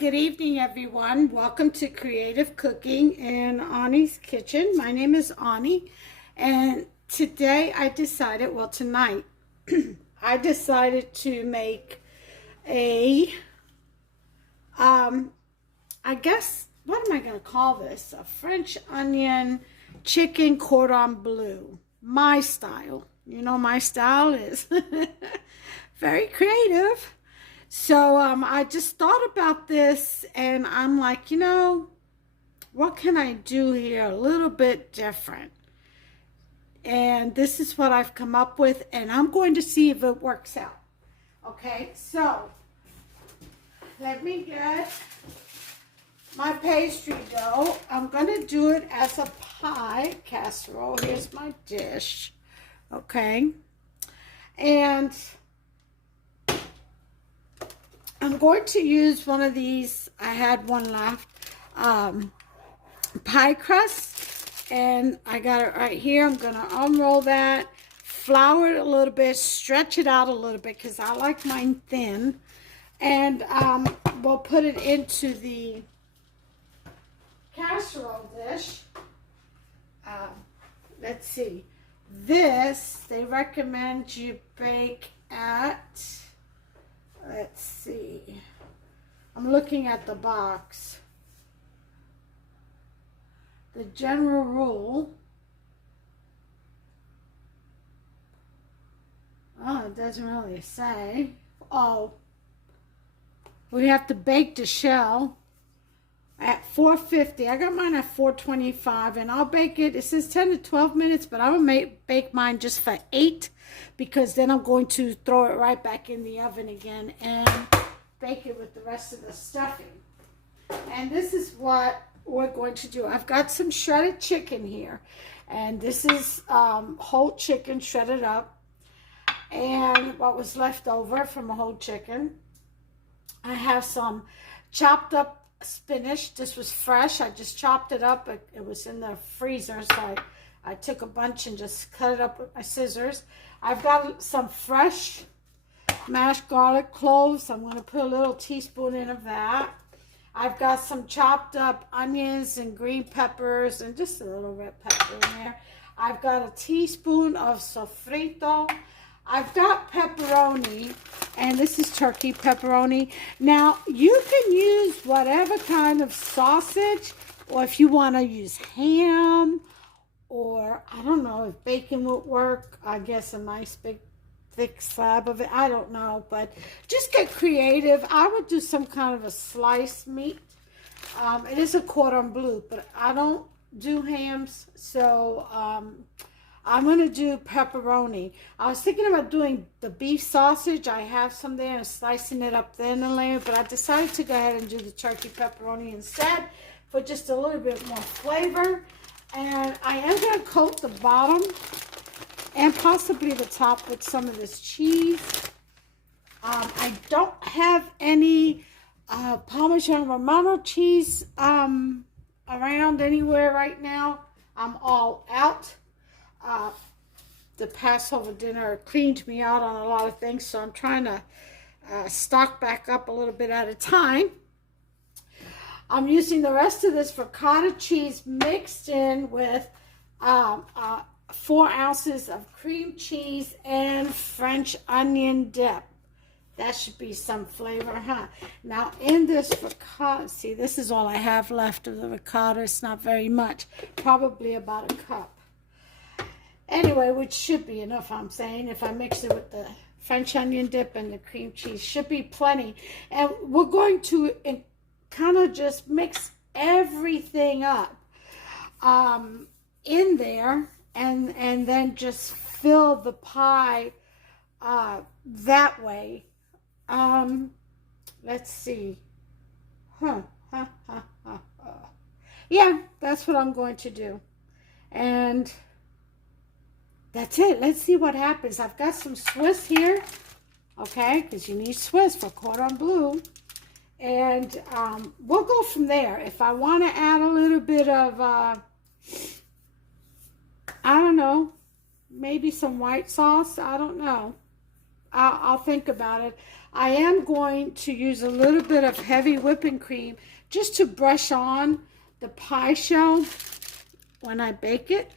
good evening, everyone. Welcome to Creative Cooking in Ani's Kitchen. My name is Ani, and today I decided, well, tonight, I decided to make a, I guess, what am I going to call this? A French onion chicken cordon bleu. My style. You know, my style is very creative. So I just thought about this and I'm like, what can I do here a little bit different? And this is what I've come up with, and I'm going to see if it works out. Okay, so let me get my pastry dough. I'm going to do it as a pie casserole. Here's my dish. Okay, and I'm going to use one of these. I had one left, pie crust, and I got it right here. I'm going to unroll that, flour it a little bit, stretch it out a little bit because I like mine thin, and we'll put it into the casserole dish. Let's see. This, they recommend you bake at, let's see, I'm looking at the box. The general rule, oh, it doesn't really say. Oh, we have to bake the shell at 450. I got mine at 425, and I'll bake it. It says 10 to 12 minutes, but I will bake mine just for 8, because then I'm going to throw it right back in the oven again and bake it with the rest of the stuffing. And this is what we're going to do. I've got some shredded chicken here, and this is whole chicken shredded up, and what was left over from a whole chicken. I have some chopped up spinach. This was fresh. I just chopped it up. It was in the freezer, so I took a bunch and just cut it up with my scissors. I've got some fresh mashed garlic cloves. I'm going to put a little teaspoon in of that. I've got some chopped up onions and green peppers and just a little red pepper in there. I've got a teaspoon of sofrito. I've got pepperoni, and this is turkey pepperoni. Now, you can use whatever kind of sausage, or if you want to use ham, or I don't know if bacon would work. I guess a nice big thick slab of it. I don't know, but just get creative. I would do some kind of a sliced meat. It is a cordon bleu, but I don't do hams, so I'm going to do pepperoni. I was thinking about doing the beef sausage. I have some there and slicing it up thin and layer, but I decided to go ahead and do the turkey pepperoni instead for just a little bit more flavor. And I am going to coat the bottom and possibly the top with some of this cheese. I don't have any Parmesan Romano cheese around anywhere right now. I'm all out. The Passover dinner cleaned me out on a lot of things, so I'm trying to stock back up a little bit at a time. I'm using the rest of this ricotta cheese mixed in with 4 ounces of cream cheese and French onion dip. That should be some flavor, huh? Now, in this ricotta, see, this is all I have left of the ricotta. It's not very much, probably about a cup. Anyway, which should be enough, I'm saying, if I mix it with the French onion dip and the cream cheese. Should be plenty. And we're going to kind of just mix everything up in there, and then just fill the pie that way. Let's see. Yeah, that's what I'm going to do. And that's it. Let's see what happens. I've got some Swiss here, okay, because you need Swiss for cordon bleu. And we'll go from there. If I want to add a little bit of, I don't know, maybe some white sauce. I don't know. I'll think about it. I am going to use a little bit of heavy whipping cream just to brush on the pie shell when I bake it,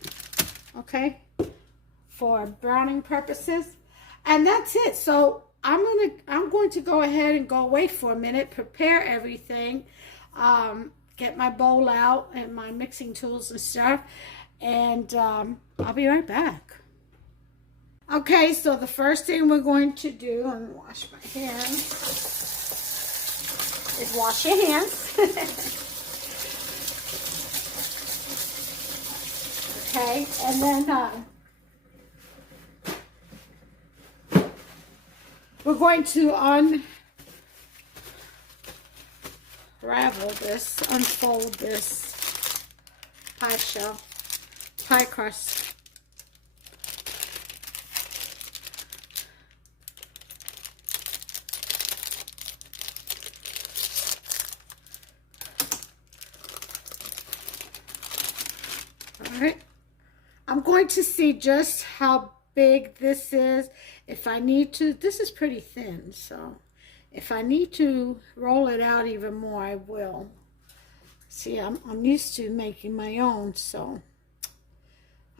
okay, for browning purposes. And that's it. So I'm going to go ahead and go away for a minute, prepare everything, get my bowl out and my mixing tools and stuff, and I'll be right back. Okay, so the first thing we're going to do, and wash my hands, is wash your hands. Okay, and then we're going to unravel this, unfold this pie shell, pie crust. All right, I'm going to see just how big this is. If I need to, this is pretty thin, so if I need to roll it out even more, I will. See, I'm used to making my own, so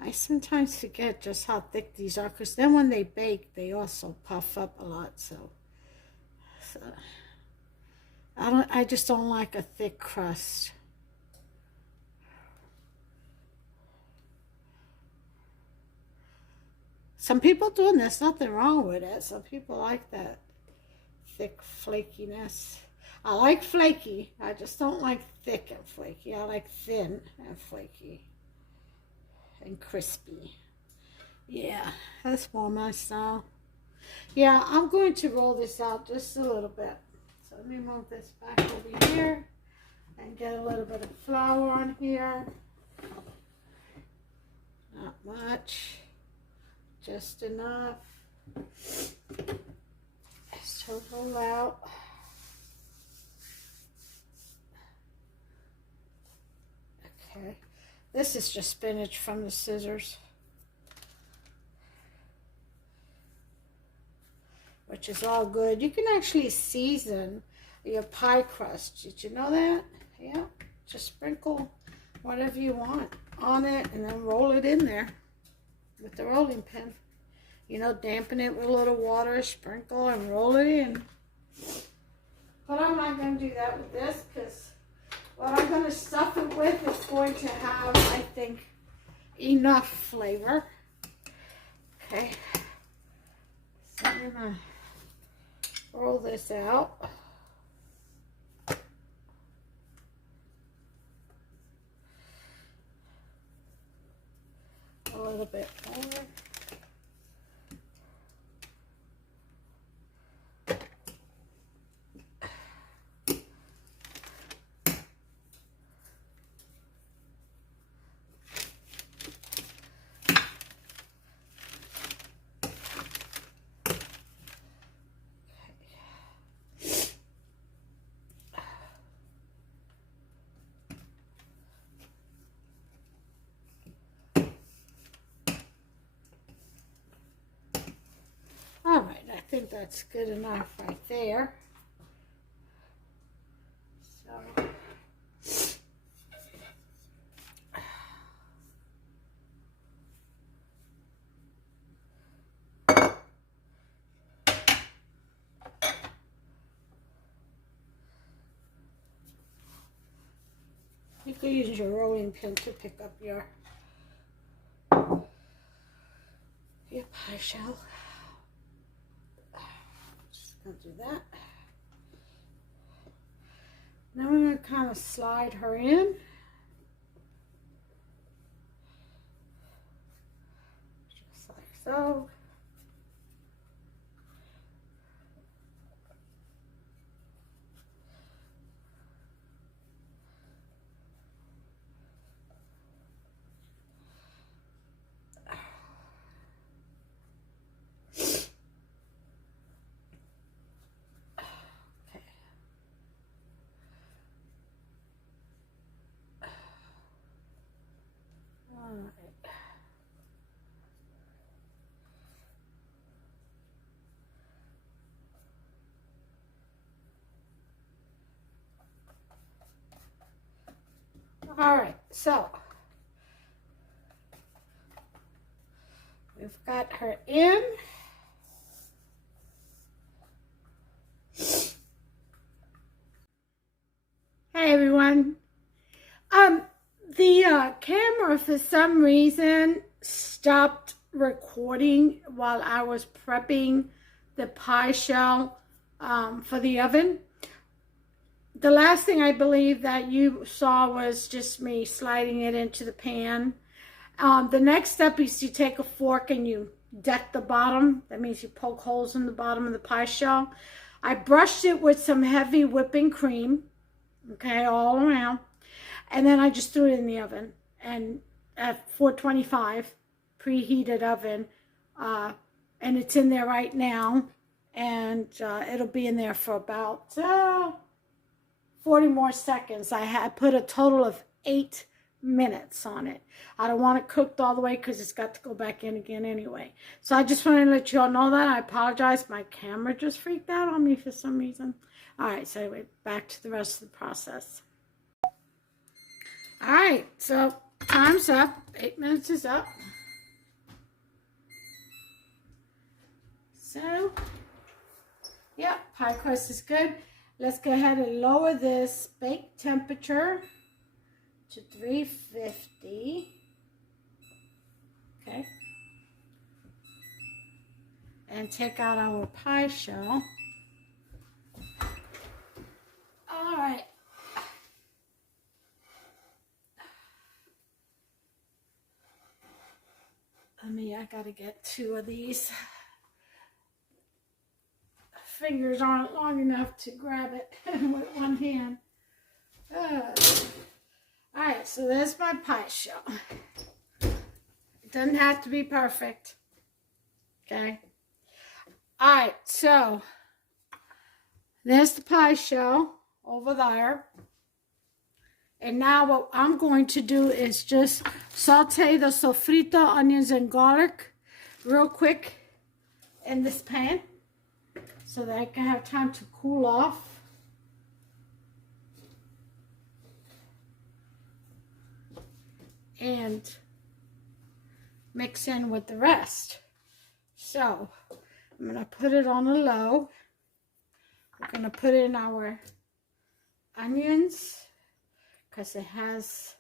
I sometimes forget just how thick these are, because then when they bake, they also puff up a lot, so I just don't like a thick crust. Some people do, and there's nothing wrong with it. Some people like that thick flakiness. I like flaky. I just don't like thick and flaky. I like thin and flaky and crispy. Yeah, that's more my style. Yeah, I'm going to roll this out just a little bit. So let me move this back over here and get a little bit of flour on here. Not much. Just enough to roll out. Okay, this is just spinach from the scissors, which is all good. You can actually season your pie crust. Did you know that? Yeah, just sprinkle whatever you want on it and then roll it in there with the rolling pin. You know, dampen it with a little water, sprinkle, and roll it in. But I'm not going to do that with this, because what I'm going to stuff it with is going to have, I think, enough flavor. Okay. So I'm going to roll this out. A little bit more. All right, I think that's good enough right there. So, you could use your rolling pin to pick up your pie shell. Just gonna do that. Now we're gonna kind of slide her in. Just like so. All right, so we've got her in. Hey everyone. The camera for some reason stopped recording while I was prepping the pie shell for the oven. The last thing I believe that you saw was just me sliding it into the pan. The next step is you take a fork and you deck the bottom. That means you poke holes in the bottom of the pie shell. I brushed it with some heavy whipping cream, okay, all around. And then I just threw it in the oven, and at 425 preheated oven, and it's in there right now, and it'll be in there for about 40 more seconds. I had put a total of 8 minutes on it. I don't want it cooked all the way because it's got to go back in again anyway. So I just wanted to let you all know that. I apologize. My camera just freaked out on me for some reason. All right, so anyway, back to the rest of the process. All right, so time's up. 8 minutes is up. So, yeah, pie crust is good. Let's go ahead and lower this bake temperature to 350. Okay. And take out our pie shell. All right. I gotta get 2 of these. Fingers aren't long enough to grab it with one hand. Alright, so there's my pie shell. It doesn't have to be perfect. Okay. Alright, so there's the pie shell over there. And now what I'm going to do is just saute the sofrito, onions, and garlic real quick in this pan so that I can have time to cool off. And mix in with the rest. So I'm going to put it on a low. We're going to put in our onions, because it has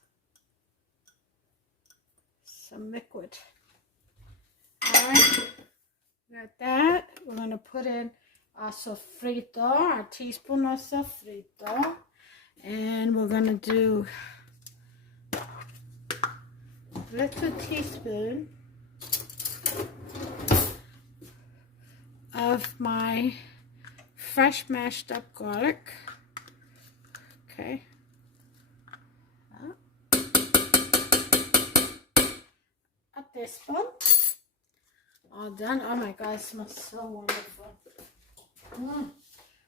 some liquid. All right, got that. We're gonna put in our sofrito, our teaspoon of sofrito, and we're gonna do a little teaspoon of my fresh mashed up garlic. Okay. A teaspoon. All done. Oh my God, it smells so wonderful.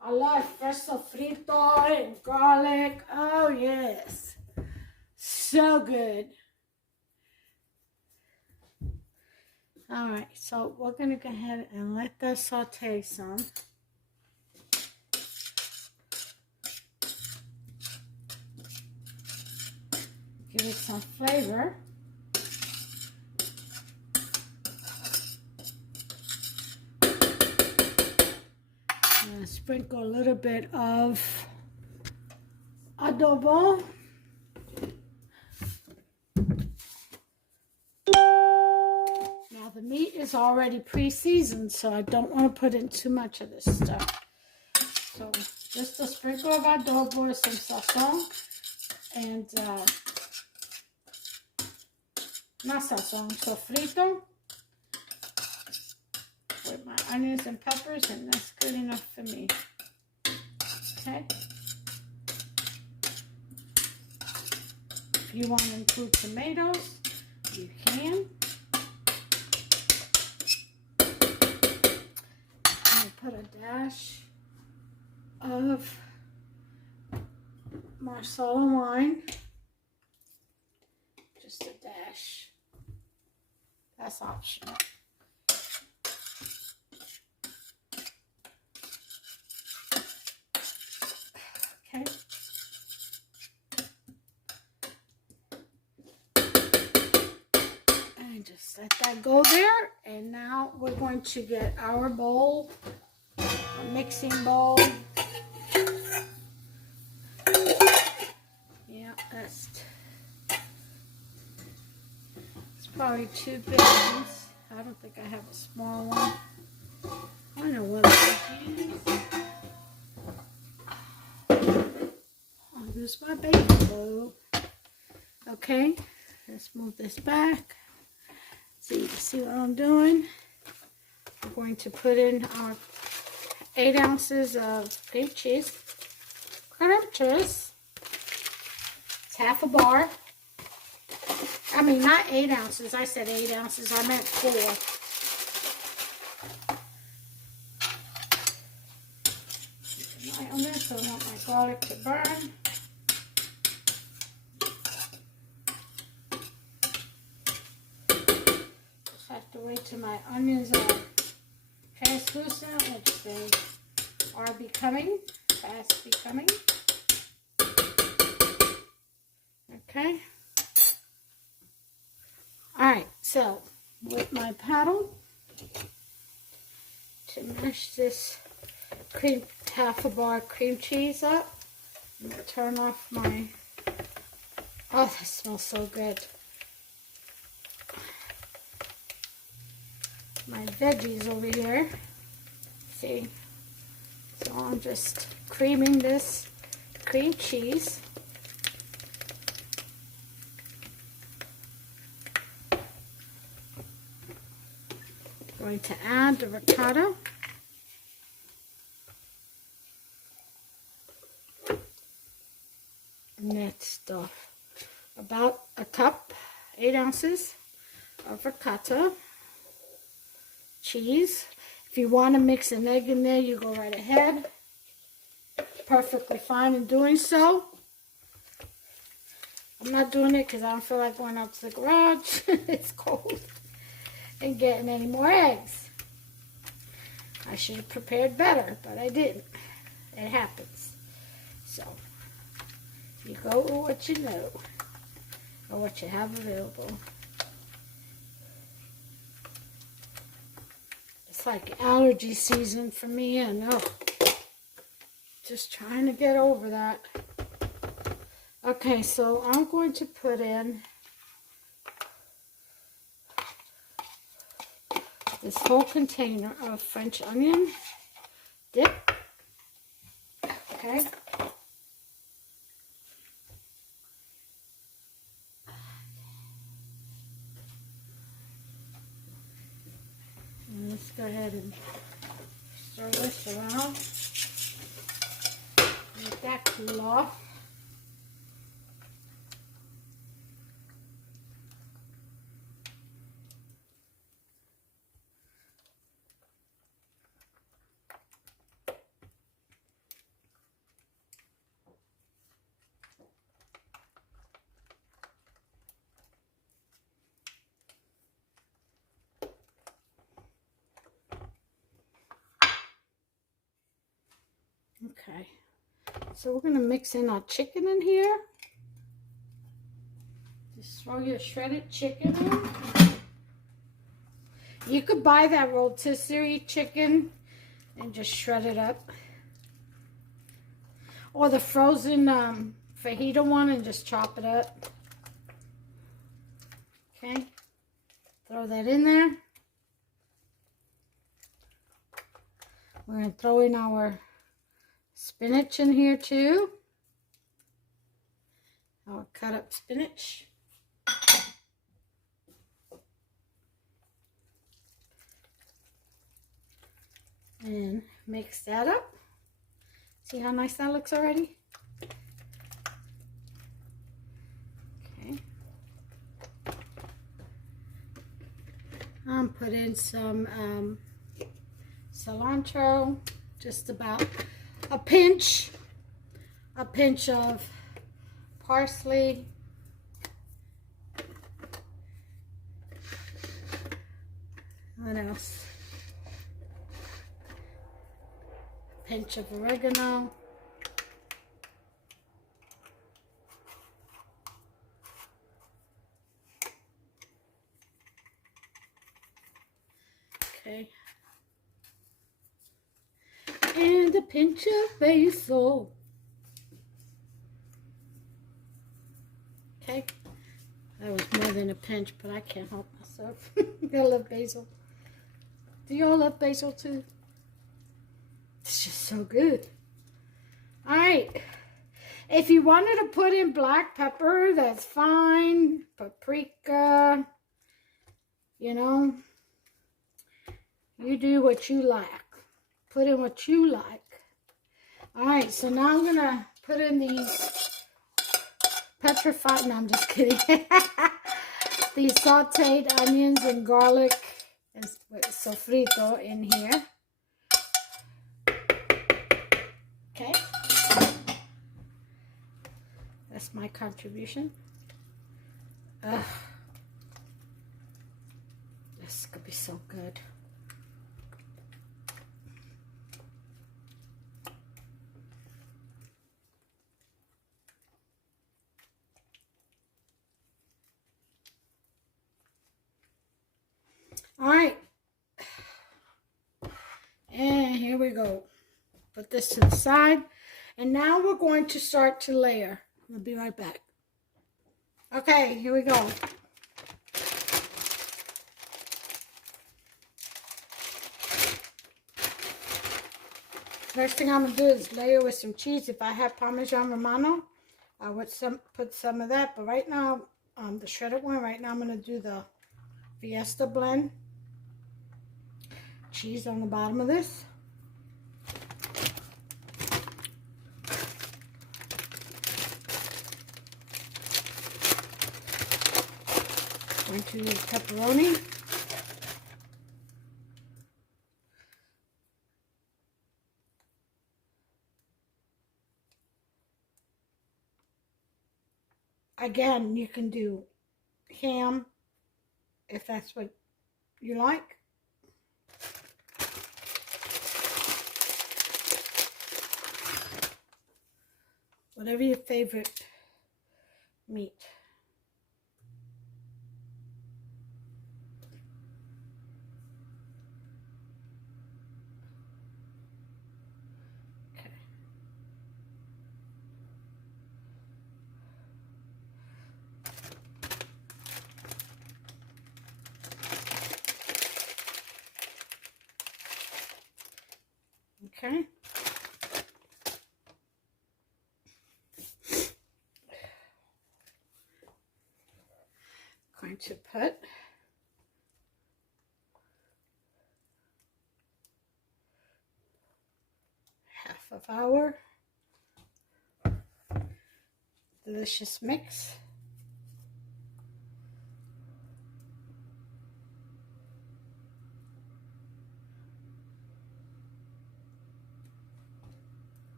I love fresh sofrito and garlic. Oh yes, so good. All right, so we're gonna go ahead and let that saute some. Give it some flavor. Sprinkle a little bit of adobo. Now the meat is already pre-seasoned, so I don't want to put in too much of this stuff. So just a sprinkle of adobo, some sazon, and not sazon, sofrito. With my onions and peppers, and that's good enough for me. Okay. If you want to include tomatoes, you can. I'm going to put a dash of Marsala wine. Just a dash. That's optional. Okay. just let that go there. And now we're going to get our bowl, a mixing bowl. Yeah, it's probably too big. I don't think I have a small one. I know what I use. I'll use my baking bowl. Okay, let's move this back. So you can see what I'm doing. I'm going to put in our 8 ounces of cream cheese. Cream cheese. It's half a bar. I mean, not 8 ounces. I said 8 ounces. I meant 4. Keep an eye on this. I don't want my garlic to burn. Just have to wait till my onions are translucent, which they are becoming, fast becoming. Okay. Alright, so with my paddle to mash this half a bar cream cheese up, I'm going to turn off my, oh, that smells so good. My veggies over here, see, so I'm just creaming this cream cheese. Going to add the ricotta. And that's about a cup, 8 ounces of ricotta. Cheese. If you want to mix an egg in there, you go right ahead. Perfectly fine in doing so. I'm not doing it because I don't feel like going out to the garage. It's cold. And getting any more eggs. I should have prepared better, but I didn't. It happens. So, you go with what you know, or what you have available. It's like allergy season for me, I know. Just trying to get over that. Okay, so I'm going to put in this whole container of French onion dip. Okay. And let's go ahead and stir this around. Let that cool off. Okay, so we're going to mix in our chicken in here. Just throw your shredded chicken in. You could buy that rotisserie chicken and just shred it up. Or the frozen fajita one and just chop it up. Okay, throw that in there. We're going to throw in our spinach in here too. Our cut up spinach. And mix that up. See how nice that looks already? Okay. I'm put in some cilantro, just about a pinch of parsley, what else? A pinch of oregano, Okay. And a pinch of basil. Okay. That was more than a pinch, but I can't help myself. I love basil. Do y'all love basil too? It's just so good. All right. If you wanted to put in black pepper, that's fine. Paprika. You know. You do what you like. Put in what you like. All right. So now I'm going to put in these petrified. No, I'm just kidding. These sauteed onions and garlic and sofrito in here. Okay. That's my contribution. Ugh. This could be so good. All right. And here we go. Put this to the side. And now we're going to start to layer. I'll be right back. Okay, here we go. First thing I'm going to do is layer with some cheese. If I had Parmesan Romano, I would put some of that. But right now, the shredded one, right now I'm going to do the Fiesta blend. Cheese on the bottom of this. Going to use pepperoni. Again, you can do ham if that's what you like. Whatever your favorite meat. Okay. Okay. Going to put half of our delicious mix.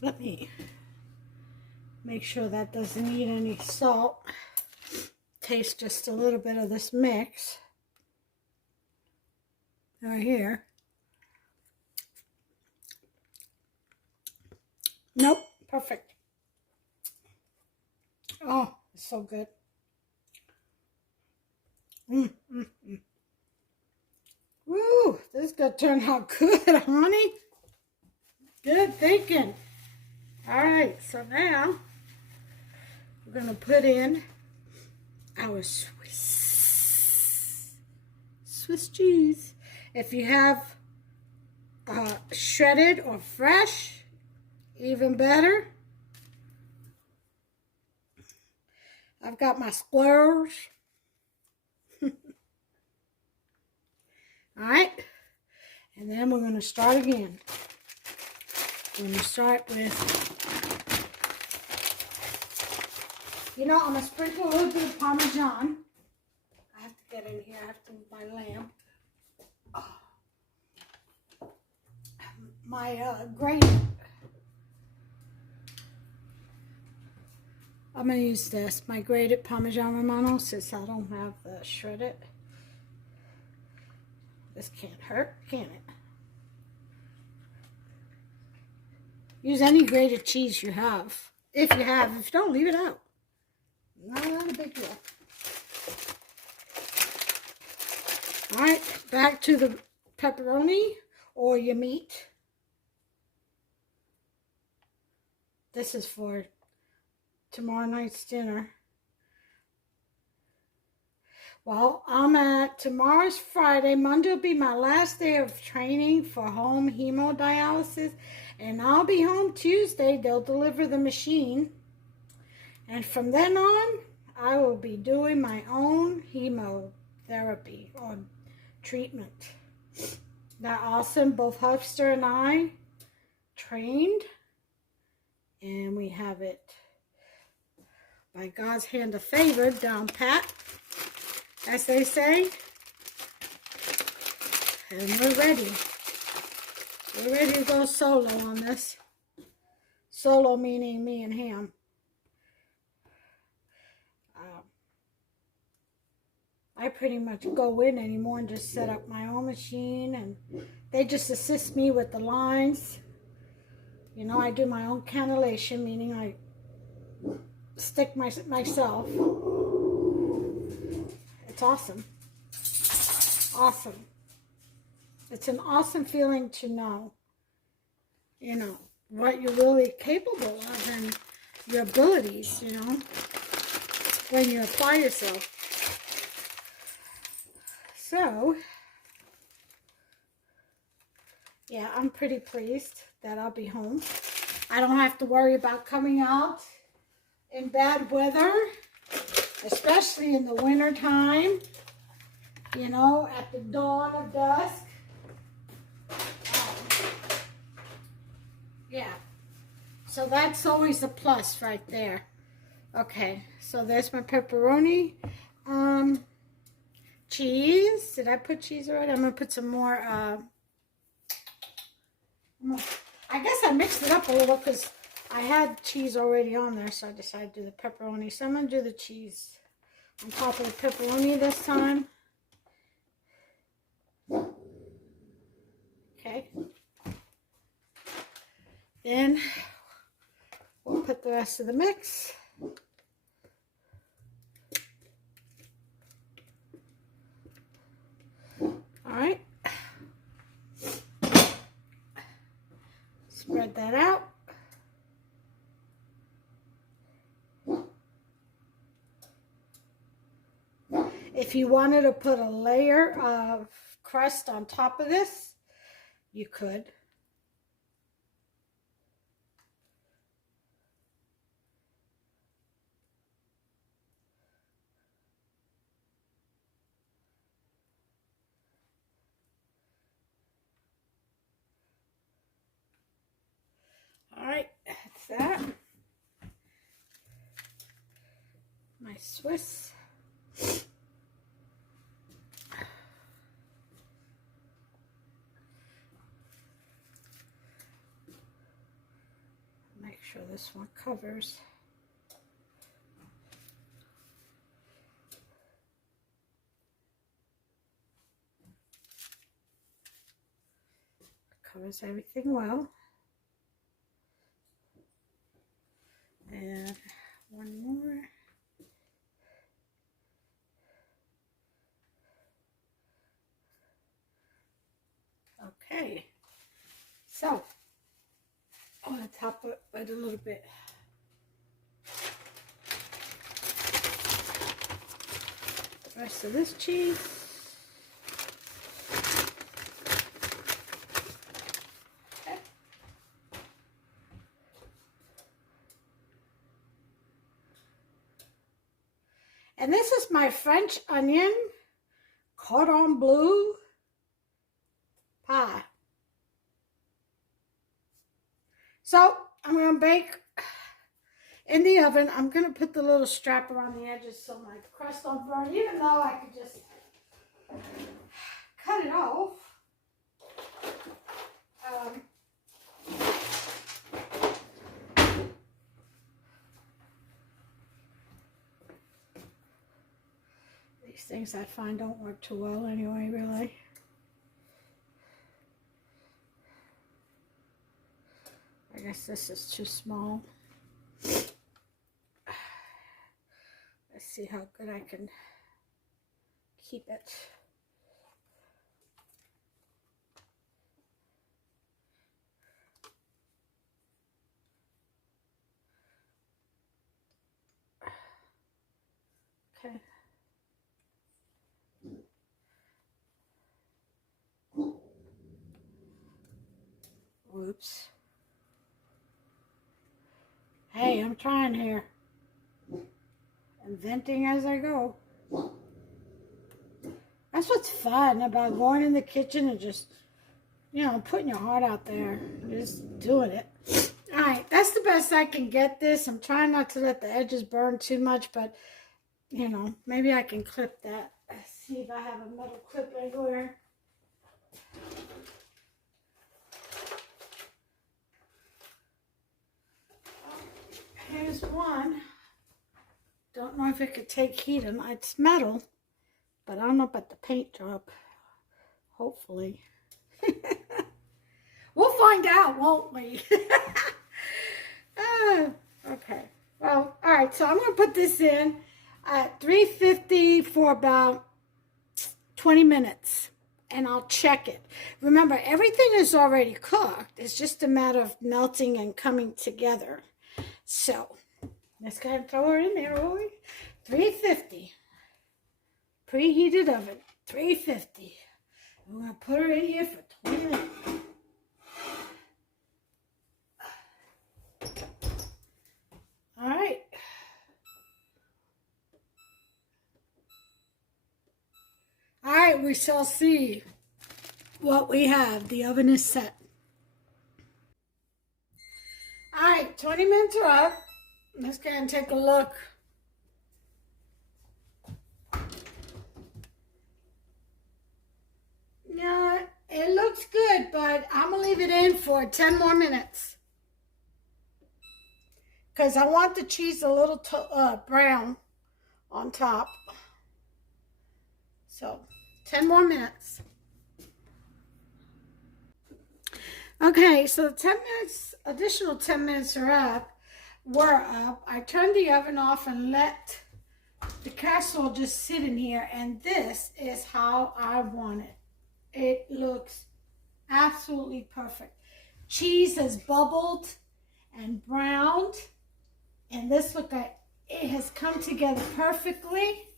Let me make sure that doesn't need any salt. Taste just a little bit of this mix right here. Nope, perfect. Oh, it's so good. Woo, this is gonna turn out good, honey. Good thinking. All right, so now we're gonna put in our Swiss cheese. If you have shredded or fresh, even better. I've got my splurge. All right, and then we're going to start again. We're going to start with, you know, I'm going to sprinkle a little bit of Parmesan. I have to get in here. I have to move my lamp. My grated. I'm going to use this, my grated Parmesan Romano, since I don't have the shredded. This can't hurt, can it? Use any grated cheese you have. If you have. If you don't, leave it out. Not a big deal. All right, back to the pepperoni or your meat. This is for tomorrow night's dinner. Well, tomorrow's Friday. Monday will be my last day of training for home hemodialysis. And I'll be home Tuesday. They'll deliver the machine. And from then on, I will be doing my own hemotherapy or treatment. That awesome. Both Hufster and I trained. And we have it by God's hand of favor down pat, as they say. And we're ready. We're ready to go solo on this. Solo meaning me and him. I pretty much go in anymore and just set up my own machine, and they just assist me with the lines. You know, I do my own cannulation, meaning I stick myself. It's awesome. Awesome. It's an awesome feeling to know, you know, what you're really capable of and your abilities, you know, when you apply yourself. So, yeah, I'm pretty pleased that I'll be home. I don't have to worry about coming out in bad weather, especially in the winter time, you know, at the dawn of dusk. Yeah, so that's always a plus right there. Okay, so there's my pepperoni. Cheese. Did I put cheese already? I'm going to put some more. I guess I mixed it up a little because I had cheese already on there, so I decided to do the pepperoni. So I'm going to do the cheese on top of the pepperoni this time. Okay. Then we'll put the rest of the mix. All right. Spread that out. If you wanted to put a layer of crust on top of this, you could. All right, that's that. My Swiss. Make sure this one covers. Covers everything well. And one more. Okay. So, I'm going to top it with a little bit. The rest of this cheese. And this is my French onion Cordon Bleu pie. So I'm going to bake in the oven. I'm going to put the little strap around the edges so my crust don't burn, even though I could just cut it off. These things I find don't work too well anyway, really. I guess this is too small. Let's see how good I can keep it. Okay. Whoops. Hey, I'm trying here. Inventing as I go. That's what's fun about going in the kitchen and just, you know, putting your heart out there. Just doing it. Alright, that's the best I can get this. I'm trying not to let the edges burn too much, but, you know, maybe I can clip that. Let's see if I have a metal clip anywhere. Here's one. Don't know if it could take heat or not. It's metal, but I don't know about the paint drop. Hopefully. We'll find out, won't we? Okay. Well, all right. So I'm going to put this in at 350 for about 20 minutes. And I'll check it. Remember, everything is already cooked. It's just a matter of melting and coming together. So, let's go ahead and throw her in there, will we? 350. Preheated oven. 350. We're going to put her in here for 20 minutes. All right. All right, we shall see what we have. The oven is set. All right, 20 minutes are up. Let's go ahead and take a look. Yeah, it looks good, but I'm going to leave it in for 10 more minutes. Because I want the cheese a little brown on top. So, 10 more minutes. Okay, so 10 minutes, additional 10 minutes are up. We're up. I turned the oven off and let the casserole just sit in here. And this is how I want it. It looks absolutely perfect. Cheese has bubbled and browned. And this look like it has come together perfectly.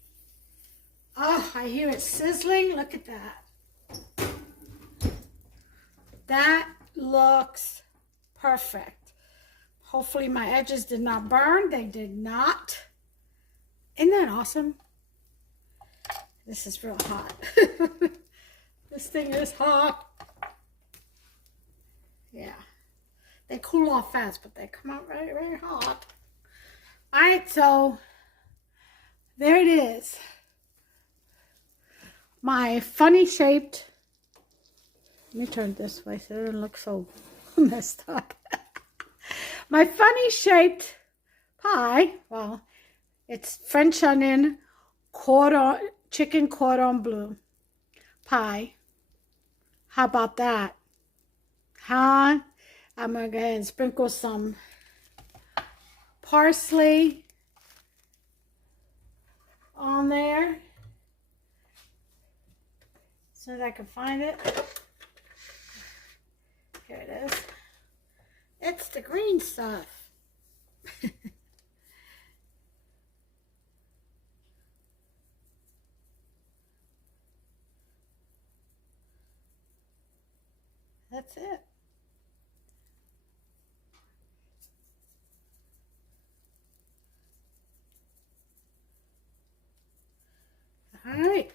Oh, I hear it sizzling. Look at that. That looks perfect. Hopefully my edges did not burn. They did not. Isn't that awesome? This is real hot. This thing is hot. Yeah. They cool off fast, but they come out very, very hot. All right, so there it is. My funny shaped, let me turn it this way so it doesn't look so messed up. My funny shaped pie, well, it's French onion, chicken cordon bleu pie. How about that? Huh? I'm going to go ahead and sprinkle some parsley on there. As soon as I can find it. Here it is. It's the green stuff. That's it. All right.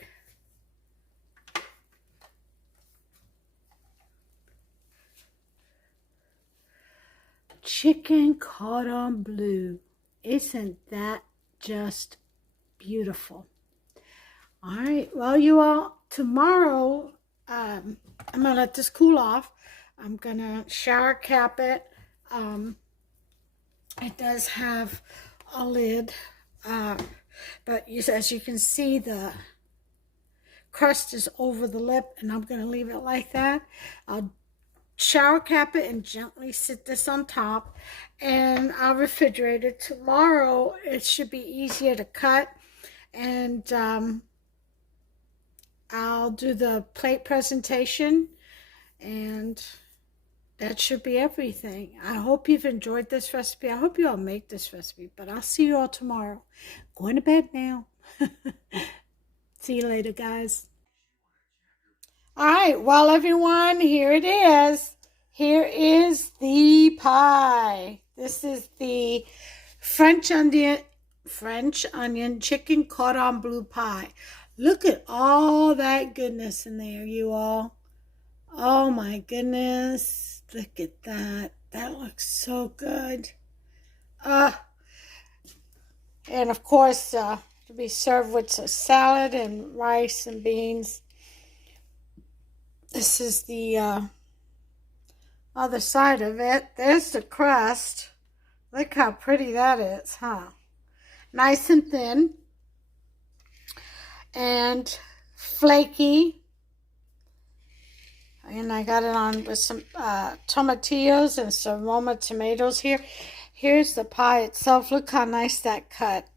Chicken cordon bleu. Isn't that just beautiful? All right. Well, you all, tomorrow, I'm going to let this cool off. I'm going to shower cap it. It does have a lid. But as you can see, the crust is over the lip, and I'm going to leave it like that. I'll shower cap it and gently sit this on top, and I'll refrigerate it. Tomorrow it should be easier to cut, and I'll do the plate presentation, and that should be everything. I hope you've enjoyed this recipe. I hope you all make this recipe, but I'll see you all tomorrow. Going to bed now. See you later, guys. All right, well, everyone, here it is. Here is the pie. This is the French onion chicken cordon bleu pie. Look at all that goodness in there, you all. Oh my goodness. Look at that. That looks so good. And of course, to be served with a salad and rice and beans. This is the other side of it. There's the crust. Look how pretty that is, huh? Nice and thin. And flaky. And I got it on with some tomatillos and some Roma tomatoes here. Here's the pie itself. Look how nice that cut.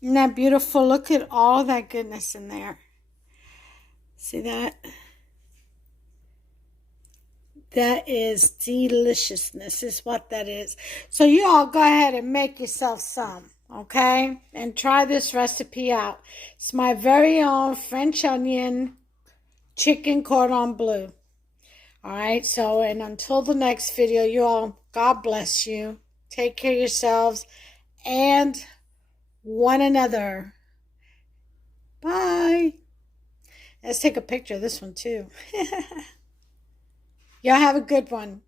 Isn't that beautiful? Look at all that goodness in there. See that? That is deliciousness, is what that is. So you all go ahead and make yourself some, okay? And try this recipe out. It's my very own French onion chicken cordon bleu. All right, so and until the next video, you all, God bless you. Take care of yourselves and one another. Bye. Let's take a picture of this one too. Y'all have a good one.